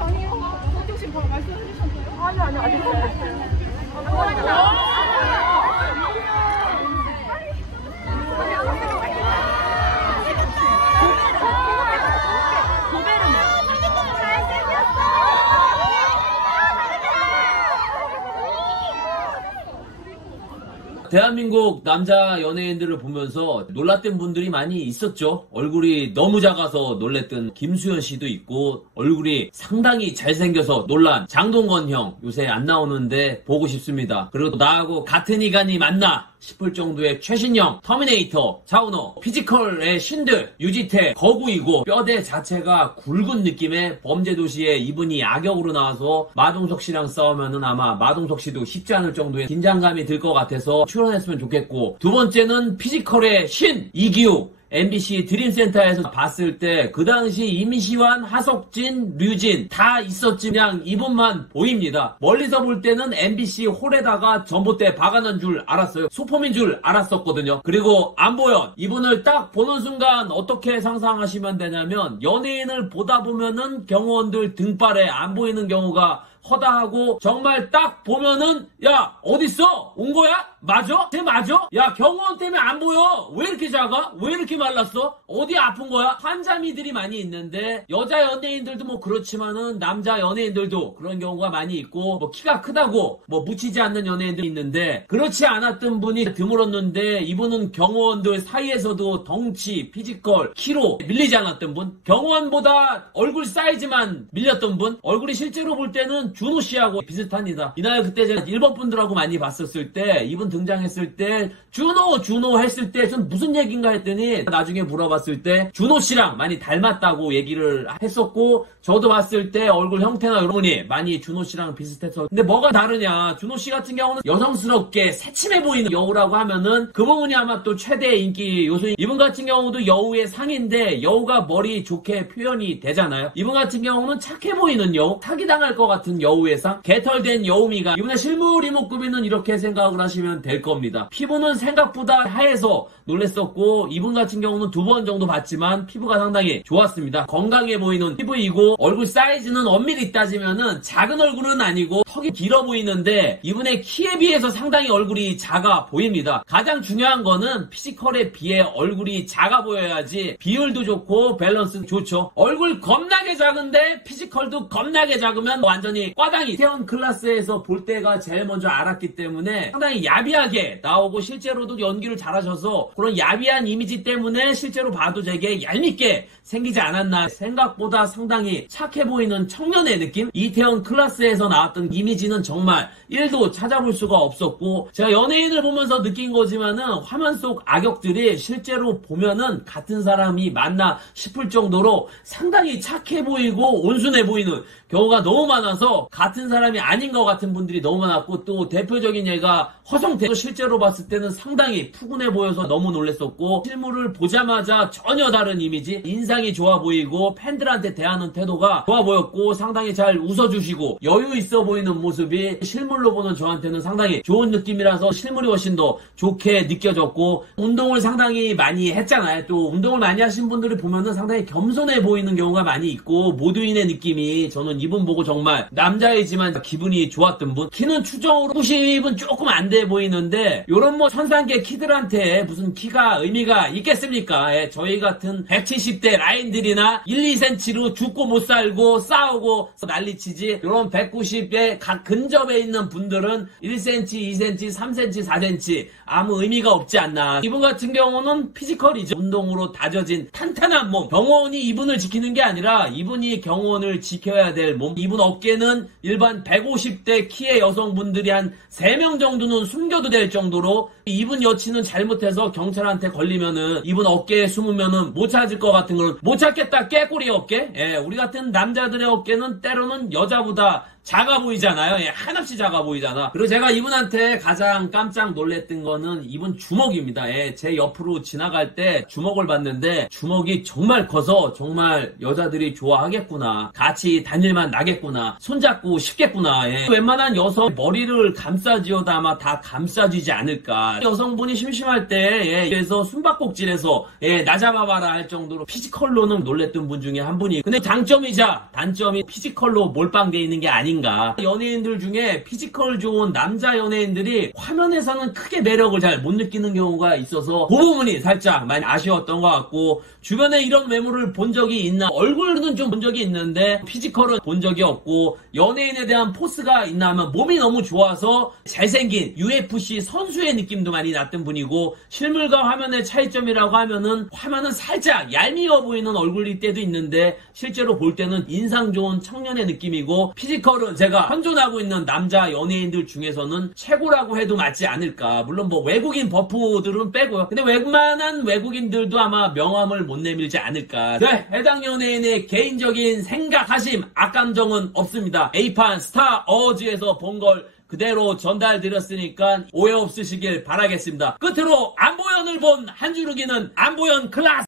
아니요. 혹시 말씀해 주셨나요? 아니요, 아직 모르겠어요. 대한민국 남자 연예인들을 보면서 놀랐던 분들이 많이 있었죠. 얼굴이 너무 작아서 놀랬던 김수현 씨도 있고, 얼굴이 상당히 잘생겨서 놀란 장동건 형, 요새 안 나오는데 보고 싶습니다. 그리고 나하고 같은 이간이 맞나 싶을 정도의 최신형 터미네이터 차은호, 피지컬의 신들 유지태 거구이고, 뼈대 자체가 굵은 느낌의 범죄도시에 이분이 악역으로 나와서 마동석 씨랑 싸우면은 아마 마동석 씨도 쉽지 않을 정도의 긴장감이 들 것 같아서 출연했으면 좋겠고, 두 번째는 피지컬의 신 이기욱. MBC 드림센터에서 봤을 때 그 당시 이미시완, 하석진, 류진 다 있었지, 그냥 이분만 보입니다. 멀리서 볼 때는 MBC 홀에다가 전봇대 박아놓은 줄 알았어요. 소품인 줄 알았었거든요. 그리고 안보현, 이분을 딱 보는 순간 어떻게 상상하시면 되냐면, 연예인을 보다 보면은 경호원들 등발에 안 보이는 경우가 허다하고, 정말 딱 보면은 야 어딨어? 온 거야? 맞아? 쟤 맞아? 야 경호원 때문에 안 보여. 왜 이렇게 작아? 왜 이렇게 말랐어? 어디 아픈 거야? 환자미들이 많이 있는데, 여자 연예인들도 뭐 그렇지만은 남자 연예인들도 그런 경우가 많이 있고, 뭐 키가 크다고 뭐 묻히지 않는 연예인들이 있는데, 그렇지 않았던 분이 드물었는데, 이분은 경호원들 사이에서도 덩치, 피지컬, 키로 밀리지 않았던 분, 경호원보다 얼굴 사이즈만 밀렸던 분, 얼굴이 실제로 볼 때는 준호 씨하고 비슷합니다. 이날 그때 제가 일본 분들하고 많이 봤었을 때, 이분 등장했을 때 준호 했을 때 전 무슨 얘기인가 했더니, 나중에 물어봤을 때 준호 씨랑 많이 닮았다고 얘기를 했었고, 저도 봤을 때 얼굴 형태나 이런 분이 많이 준호 씨랑 비슷해서, 근데 뭐가 다르냐, 준호 씨 같은 경우는 여성스럽게 새침해 보이는 여우라고 하면은 그 부분이 아마 또 최대 인기 요소인, 이분 같은 경우도 여우의 상인데 여우가 머리 좋게 표현이 되잖아요. 이분 같은 경우는 착해 보이는 여우, 사기당할 것 같은 여우의 상, 개털된 여우미가, 이분의 실물 이목구비는 이렇게 생각을 하시면 될 겁니다. 피부는 생각보다 하얘서 놀랬었고, 이분 같은 경우는 2번 정도 봤지만 피부가 상당히 좋았습니다. 건강해 보이는 피부이고, 얼굴 사이즈는 엄밀히 따지면은 작은 얼굴은 아니고 턱이 길어 보이는데, 이분의 키에 비해서 상당히 얼굴이 작아 보입니다. 가장 중요한 거는 피지컬에 비해 얼굴이 작아 보여야지 비율도 좋고 밸런스 좋죠. 얼굴 겁나게 작은데 피지컬도 겁나게 작으면 완전히 꽈당이. 태연 클라스에서 볼 때가 제일 먼저 알았기 때문에 상당히 야비하게 나오고, 실제로도 연기를 잘하셔서 그런 야비한 이미지 때문에 실제로 봐도 되게 얄밉게 생기지 않았나. 생각보다 상당히 착해 보이는 청년의 느낌? 이태원 클라스에서 나왔던 이미지는 정말 1도 찾아볼 수가 없었고, 제가 연예인을 보면서 느낀 거지만은 화면 속 악역들이 실제로 보면은 같은 사람이 맞나 싶을 정도로 상당히 착해 보이고 온순해 보이는 경우가 너무 많아서 같은 사람이 아닌 것 같은 분들이 너무 많았고, 또 대표적인 예가 허성태, 실제로 봤을 때는 상당히 푸근해 보여서 너무 놀랬었고, 실물을 보자마자 전혀 다른 이미지, 인상이 좋아 보이고 팬들한테 대하는 태도가 좋아 보였고, 상당히 잘 웃어주시고 여유 있어 보이는 모습이 실물로 보는 저한테는 상당히 좋은 느낌이라서 실물이 훨씬 더 좋게 느껴졌고, 운동을 상당히 많이 했잖아요. 또 운동을 많이 하신 분들이 보면은 상당히 겸손해 보이는 경우가 많이 있고, 모두인의 느낌이, 저는 이분 보고 정말 남자이지만 기분이 좋았던 분. 키는 추정으로 90은 조금 안 돼 보이는데, 요런 뭐 천상계 키들한테 무슨 키가 의미가 있겠습니까? 예, 저희 같은 170대 라인들이나 1, 2cm로 죽고 못 살고 싸우고 난리치지, 요런 190에 각 근접에 있는 분들은 1cm, 2cm, 3cm, 4cm 아무 의미가 없지 않나. 이분 같은 경우는 피지컬이죠. 운동으로 다져진 탄탄한 몸. 경호원이 이분을 지키는 게 아니라 이분이 경호원을 지켜야 될 몸. 이분 어깨는 일반 150대 키의 여성분들이 한 3명 정도는 숨겨도 될 정도로, 이분 여친은 잘못해서 경찰한테 걸리면은 이분 어깨에 숨으면은 못 찾을 것 같은 거는 못 찾겠다. 깨꼬리 어깨. 예, 우리 같은 남자들의 어깨는 때로는 여자보다 작아 보이잖아요. 예, 한없이 작아 보이잖아. 그리고 제가 이분한테 가장 깜짝 놀랬던 거는 이분 주먹입니다. 예, 제 옆으로 지나갈 때 주먹을 봤는데 주먹이 정말 커서 정말 여자들이 좋아하겠구나. 같이 다닐만 나겠구나. 손잡고 싶겠구나. 예. 웬만한 여성 머리를 감싸지어도 아마 다 감싸지지 않을까. 여성분이 심심할 때 예, 그래서 숨바꼭질해서 예, 나 잡아봐라 할 정도로 피지컬로는 놀랬던 분 중에 한 분이. 근데 장점이자 단점이 피지컬로 몰빵돼 있는 게 아닌가. 연예인들 중에 피지컬 좋은 남자 연예인들이 화면에서는 크게 매력을 잘 못 느끼는 경우가 있어서 그 부분이 살짝 많이 아쉬웠던 것 같고, 주변에 이런 외모를 본 적이 있나? 얼굴은 좀 본 적이 있는데 피지컬은 본 적이 없고, 연예인에 대한 포스가 있나 하면 몸이 너무 좋아서 잘생긴 UFC 선수의 느낌도 많이 났던 분이고, 실물과 화면의 차이점이라고 하면은 화면은 살짝 얄미워 보이는 얼굴일 때도 있는데 실제로 볼 때는 인상 좋은 청년의 느낌이고, 피지컬은 제가 현존하고 있는 남자 연예인들 중에서는 최고라고 해도 맞지 않을까. 물론 뭐 외국인 버프들은 빼고요. 근데 웬만한 외국인들도 아마 명함을 못 내밀지 않을까. 네, 해당 연예인의 개인적인 생각하심, 악감정은 없습니다. A판 스타 어워즈에서 본 걸 그대로 전달드렸으니까 오해 없으시길 바라겠습니다. 끝으로 안보현을 본 한주르기는 안보현 클라스!